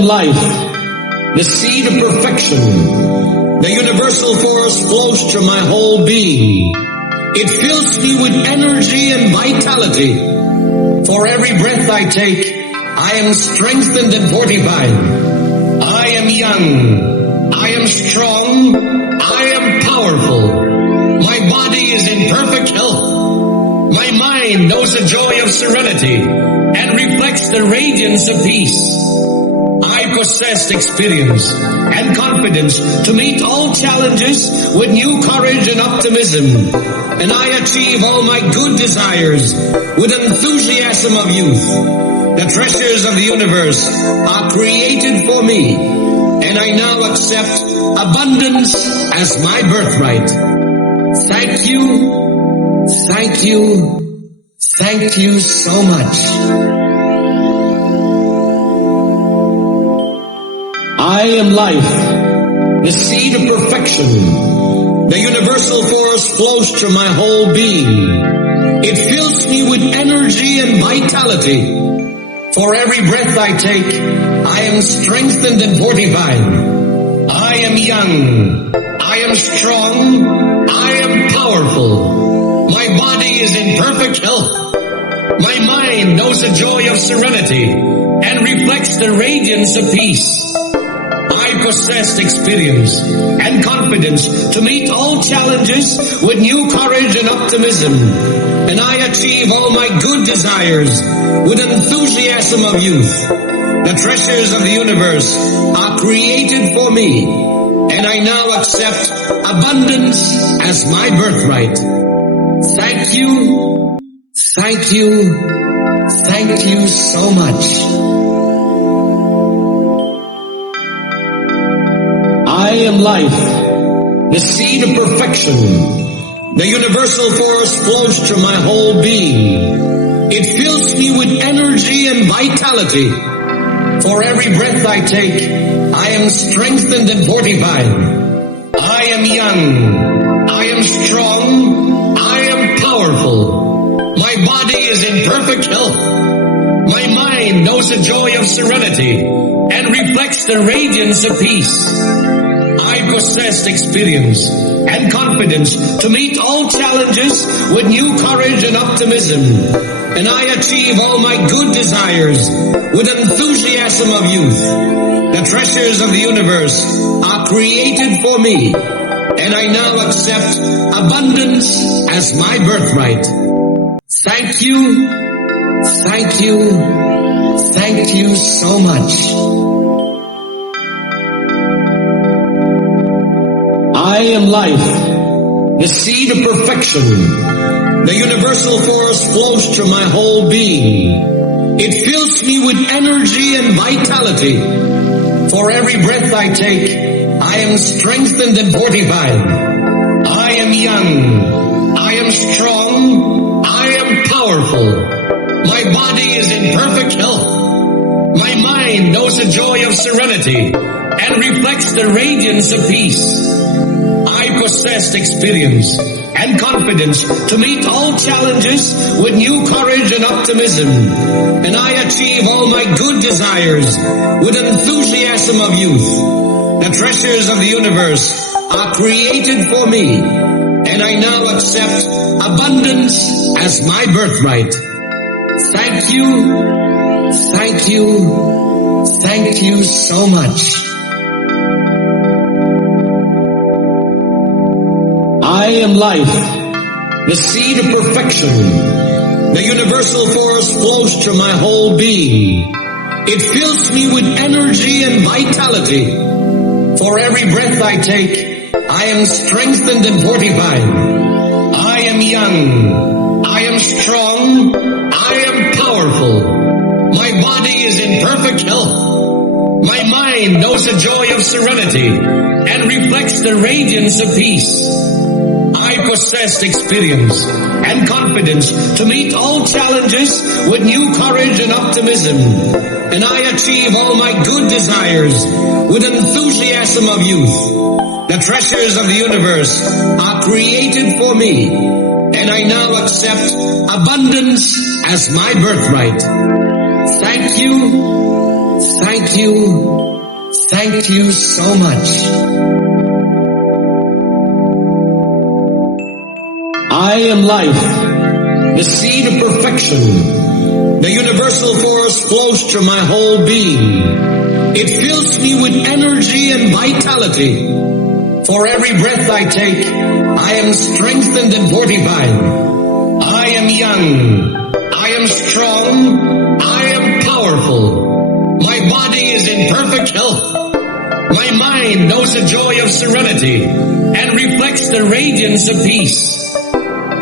am life, the seed of perfection. The universal force flows through my whole being. It fills me with energy and vitality. For every breath I take, I am strengthened and fortified. I am young. I am strong. I am powerful. My body is in perfect health. My mind knows the joy of serenity and reflects the radiance of peace. I possess experience and confidence to meet all challenges with new courage and optimism. And I achieve all my good desires with enthusiasm of youth. The treasures of the universe are created for me, and I now accept abundance as my birthright. Thank you, thank you, thank you so much. I am life, the seed of perfection. The universal force flows through my whole being. It fills me with energy and vitality. For every breath I take, I am strengthened and fortified. I am young. I am strong. I am powerful. My body is in perfect health. My mind knows the joy of serenity and reflects the radiance of peace. I possess experience and confidence to meet all challenges with new courage and optimism. And I achieve all my good desires with enthusiasm of youth. The treasures of the universe are created for me, and I now accept abundance as my birthright. Thank you, thank you, thank you so much. I am life, the seed of perfection. The universal force flows through my whole being. It fills me with energy and vitality. For every breath I take, I am strengthened and fortified. I am young. I am strong. I am powerful. My body is in perfect health. My mind knows the joy of serenity and reflects the radiance of peace. I possess experience and confidence to meet all challenges with new courage and optimism. And I achieve all my good desires with enthusiasm of youth. The treasures of the universe are created for me, and I now accept abundance as my birthright. Thank you, thank you, thank you so much. I am life, the seed of perfection. The universal force flows through my whole being. It fills me with energy and vitality. For every breath I take, I am strengthened and fortified. I am young. I am strong. I am powerful. My body is in perfect health. My mind knows the joy of serenity and reflects the radiance of peace. I possess experience and confidence to meet all challenges with new courage and optimism. And I achieve all my good desires with enthusiasm of youth. The treasures of the universe are created for me, and I now accept abundance as my birthright. Thank you, thank you, thank you so much. I am life, the seed of perfection. The universal force flows through my whole being. It fills me with energy and vitality. For every breath I take, I am strengthened and fortified. I am young. I am strong. I am powerful. My body is in perfect health. My mind knows the joy of serenity and reflects the radiance of peace. I possess experience and confidence to meet all challenges with new courage and optimism. And I achieve all my good desires with enthusiasm of youth. The treasures of the universe are created for me, and I now accept abundance as my birthright. Thank you, Thank you. Thank you so much. I am life, the seed of perfection. The universal force flows through my whole being. It fills me with energy and vitality. For every breath I take, I am strengthened and fortified. I am young. I am strong. I am powerful. My body is in perfect health. My mind knows the joy of serenity and reflects the radiance of peace.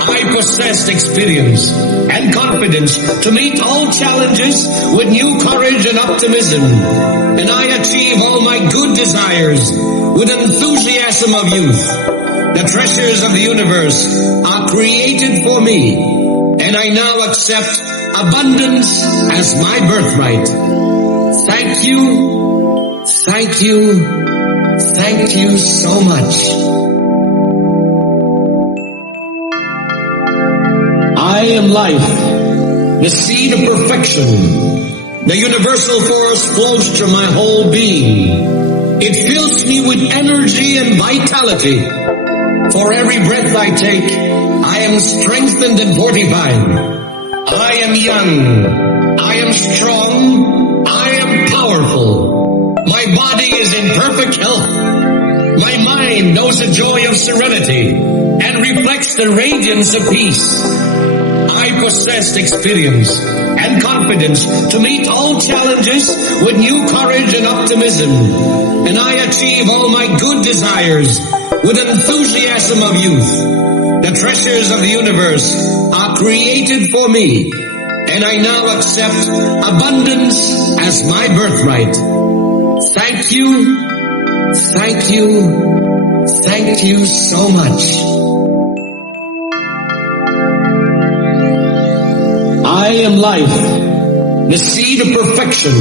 I possess experience and confidence to meet all challenges with new courage and optimism, and I achieve all my good desires with enthusiasm of youth. The treasures of the universe are created for me, and I now accept abundance as my birthright. Thank you, thank you, thank you so much. I am life, the seed of perfection. The universal force flows through my whole being. It fills me with energy and vitality. For every breath I take, I am strengthened and fortified. I am young. I am strong. I am powerful. My body is in perfect health. My mind knows the joy of serenity and reflects the radiance of peace. I possess experience and confidence to meet all challenges with new courage and optimism, and I achieve all my good desires with enthusiasm of youth. The treasures of the universe are created for me, and I now accept abundance as my birthright. Thank you, thank you, thank you so much. I am life, the seed of perfection.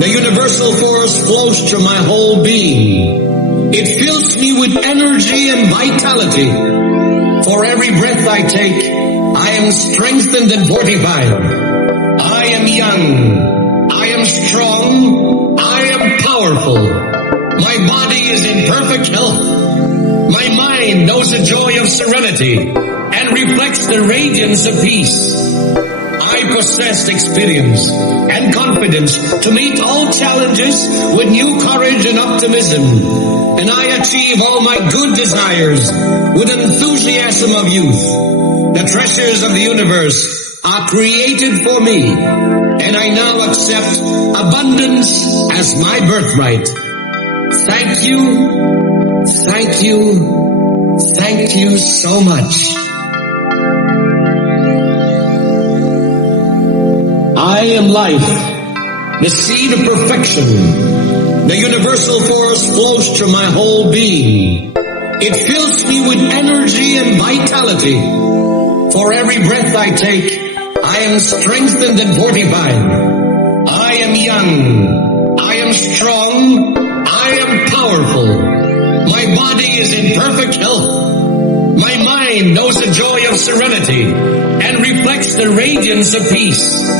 The universal force flows through my whole being. It fills me with energy and vitality. For every breath I take, I am strengthened and fortified. I am young. I am strong. I am powerful. My body is in perfect health. My mind knows the joy of serenity and reflects the radiance of peace. I possess experience and confidence to meet all challenges with new courage and optimism, and I achieve all my good desires with enthusiasm of youth. The treasures of the universe are created for me, and I now accept abundance as my birthright. Thank you, thank you, thank you so much. I am life, the seed of perfection. The universal force flows through my whole being. It fills me with energy and vitality. For every breath I take, I am strengthened and fortified. I am young. I am strong. I am powerful. My body is in perfect health. My mind knows the joy of serenity and reflects the radiance of peace.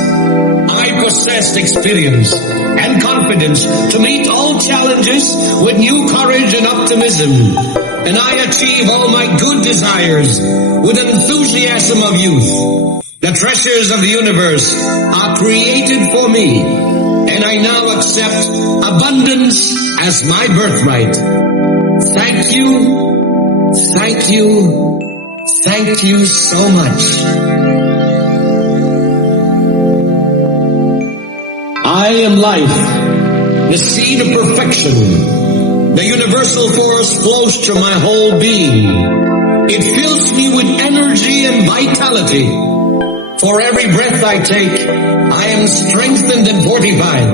I possess experience and confidence to meet all challenges with new courage and optimism, and I achieve all my good desires with enthusiasm of youth. The treasures of the universe are created for me, and I now accept abundance as my birthright. Thank you, thank you, thank you so much. I am life, the seed of perfection. The universal force flows through my whole being. It fills me with energy and vitality. For every breath I take, I am strengthened and fortified.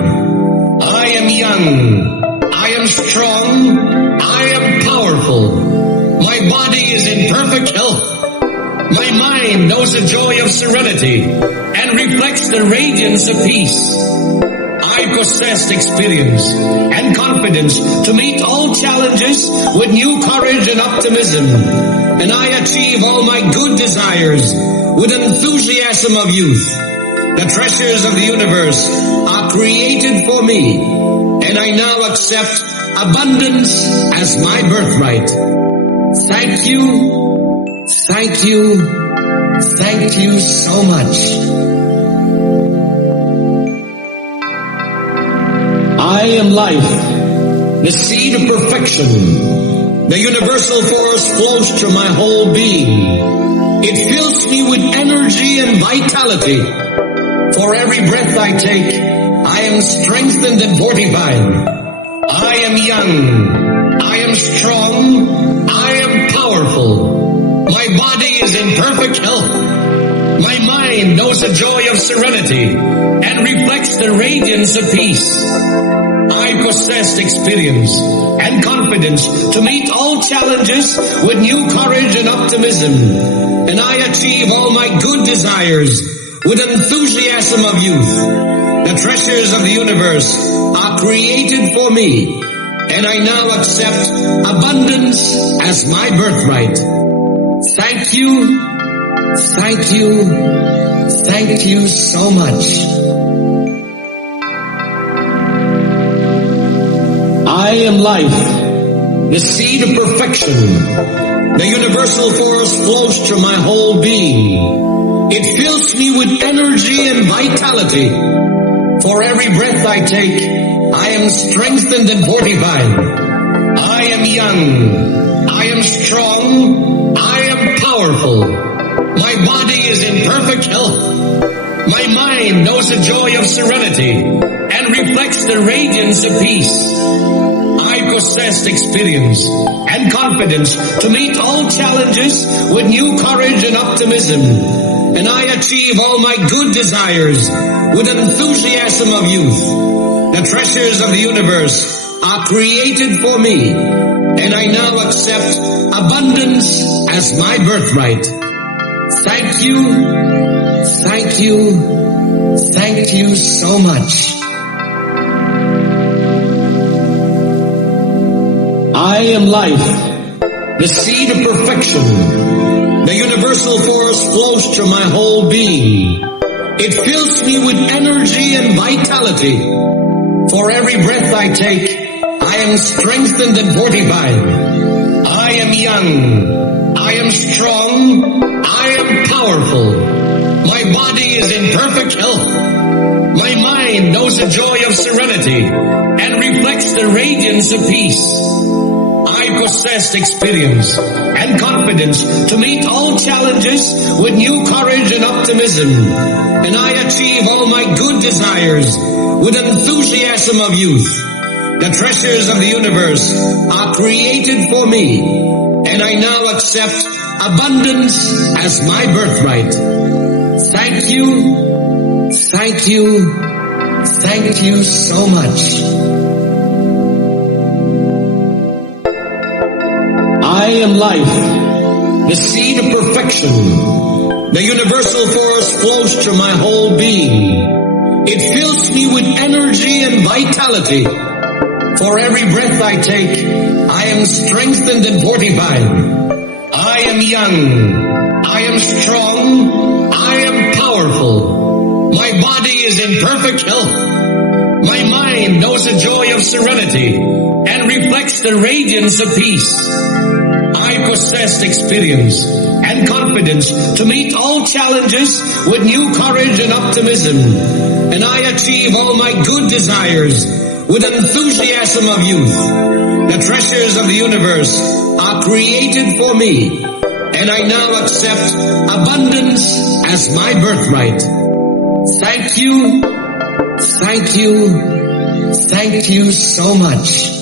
I am young. I am strong. I am powerful. My body is in perfect health. My mind knows the joy of serenity and reflects the radiance of peace. I possess experience and confidence to meet all challenges with new courage and optimism, and I achieve all my good desires with enthusiasm of youth. The treasures of the universe are are created for me, and I now accept abundance as my birthright. Thank you, thank you, thank you so much. I am life, the seed of perfection. The universal force flows through my whole being. It fills me with energy and vitality. For every breath I take, I am strengthened and fortified. I am young. I am strong. I am powerful. My body is in perfect health. My mind knows the joy of serenity and reflects the radiance of peace. I possess experience and confidence to meet all challenges with new courage and optimism. And I achieve all my good desires with enthusiasm of youth. The treasures of the universe are created for me, and I now accept abundance as my birthright. Thank you, thank you, thank you so much. I am life, the seed of perfection. The universal force flows through my whole being. It fills me with energy and vitality. For every breath I take, I am strengthened and fortified. I am young. I am strong. I am powerful. My body is in perfect health. My mind knows the joy of serenity and reflects the radiance of peace. I possess experience and confidence to meet all challenges with new courage and optimism. And I achieve all my good desires with enthusiasm of youth. The treasures of the universe are created for me, and I now accept abundance as my birthright. Thank you, thank you, thank you so much. I am life, the seed of perfection. The universal force flows through my whole being. It fills me with energy and vitality. For every breath I take, I am strengthened and fortified. I am young. I am strong. I am powerful. My body is in perfect health. My mind knows the joy of serenity and reflects the radiance of peace. I possess experience and confidence to meet all challenges with new courage and optimism. And I achieve all my good desires with enthusiasm of youth. The treasures of the universe are created for me, and I now accept abundance as my birthright. Thank you, thank you, thank you so much. I am life, the seed of perfection. The universal force flows through my whole being. It fills me with energy and vitality. For every breath I take, I am strengthened and fortified. I am young. I am strong. I am powerful. My body is in perfect health. My mind knows the joy of serenity and reflects the radiance of peace. I possess experience and confidence to meet all challenges with new courage and optimism. And I achieve all my good desires with enthusiasm of youth. The treasures of the universe are created for me, and I now accept abundance as my birthright. Thank you, thank you, thank you so much.